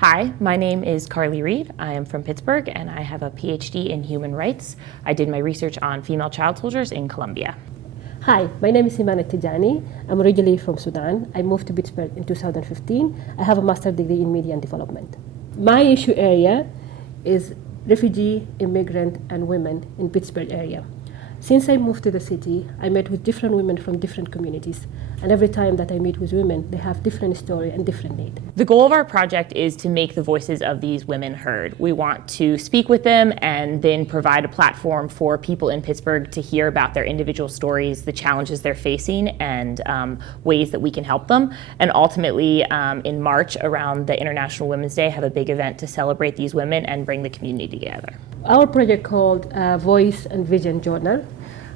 Hi, my name is Carly Reed. I am from Pittsburgh and I have a PhD in human rights. I did my research on female child soldiers in Colombia. Hi, my name is Imana Tijani. I'm originally from Sudan. I moved to Pittsburgh in 2015. I have a master's degree in media and development. My issue area is refugee, immigrant, and women in Pittsburgh area. Since I moved to the city, I met with different women from different communities. And every time that I meet with women, they have different story and different need. The goal of our project is to make the voices of these women heard. We want to speak with them and then provide a platform for people in Pittsburgh to hear about their individual stories, the challenges they're facing, and ways that we can help them. And ultimately, in March, around the International Women's Day, have a big event to celebrate these women and bring the community together. Our project called Voice and Vision Journal.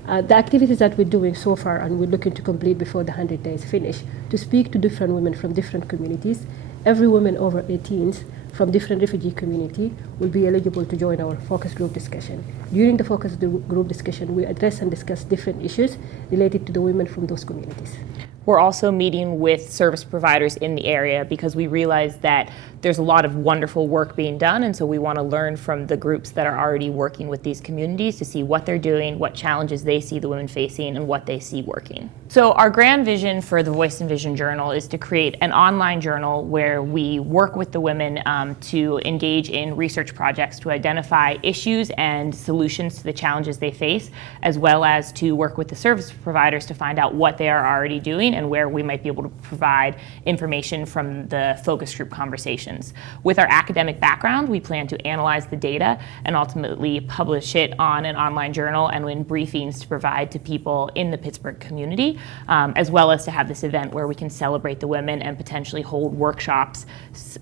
The activities that we're doing so far and we're looking to complete before the 100 days finish, to speak to different women from different communities. Every woman over 18 from different refugee community will be eligible to join our focus group discussion. During the focus group discussion, we address and discuss different issues related to the women from those communities. We're also meeting with service providers in the area because we realize that there's a lot of wonderful work being done, and so we want to learn from the groups that are already working with these communities to see what they're doing, what challenges they see the women facing, and what they see working. So our grand vision for the Voice and Vision Journal is to create an online journal where we work with the women to engage in research projects to identify issues and solutions to the challenges they face, as well as to work with the service providers to find out what they are already doing and where we might be able to provide information from the focus group conversations. With our academic background, we plan to analyze the data and ultimately publish it on an online journal and in briefings to provide to people in the Pittsburgh community, as well as to have this event where we can celebrate the women and potentially hold workshops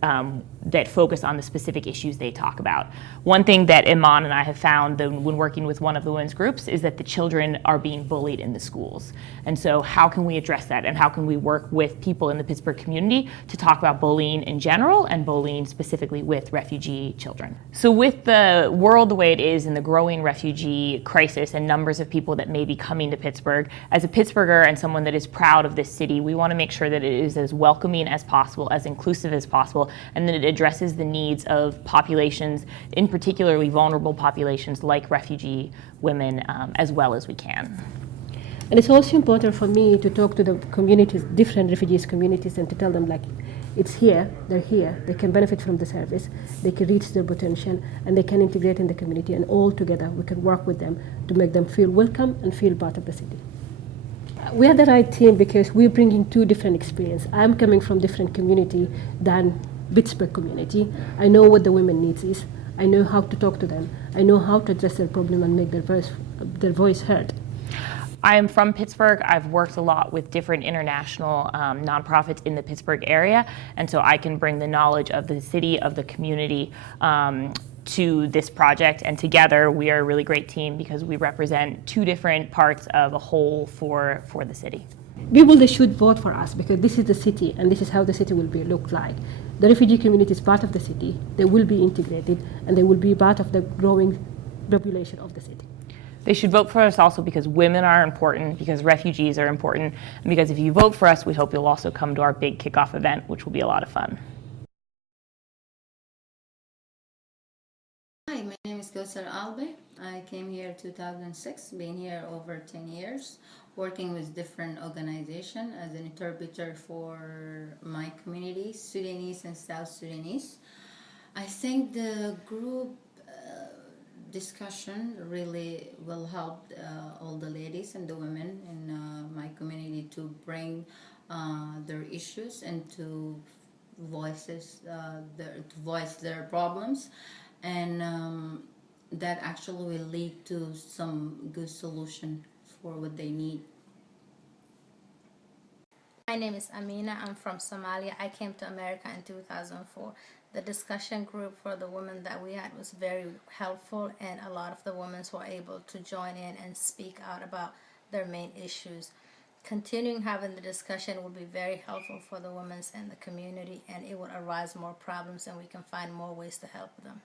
that focus on the specific issues they talk about. One thing that Iman and I have found when working with one of the women's groups is that the children are being bullied in the schools. And so how can we address that, and how can we work with people in the Pittsburgh community to talk about bullying in general and bullying specifically with refugee children? So with the world the way it is and the growing refugee crisis and numbers of people that may be coming to Pittsburgh, as a Pittsburgher and someone that is proud of this city, we want to make sure that it is as welcoming as possible, as inclusive as possible, and that it addresses the needs of populations, in particularly vulnerable populations like refugee women, as well as we can. And it's also important for me to talk to the communities, different refugees communities, and to tell them, like, it's here, they can benefit from the service, they can reach their potential, and they can integrate in the community, and all together we can work with them to make them feel welcome and feel part of the city. We are the right team because we're bringing two different experiences. I'm coming from different community than Pittsburgh community. I know what the women needs is. I know how to talk to them. I know how to address their problem and make their voice heard. I am from Pittsburgh. I've worked a lot with different international nonprofits in the Pittsburgh area, and so I can bring the knowledge of the city, of the community, to this project, and together we are a really great team because we represent two different parts of a whole for the city. People, they should vote for us because this is the city and this is how the city will look like. The refugee community is part of the city. They will be integrated and they will be part of the growing population of the city. They should vote for us also because women are important, because refugees are important, and because if you vote for us, we hope you'll also come to our big kickoff event, which will be a lot of fun. Hi, my name is Gosar Albe. I came here in 2006, been here over 10 years, working with different organizations as an interpreter for my community, Sudanese and South Sudanese. I think the group discussion really will help all the ladies and the women in my community to bring their issues and to voice their problems, and that actually will lead to some good solution for what they need. My name is Amina. I'm from Somalia. I came to America in 2004. The discussion group for the women that we had was very helpful, and a lot of the women were able to join in and speak out about their main issues. Continuing having the discussion would be very helpful for the women and the community, and it would arise more problems and we can find more ways to help them.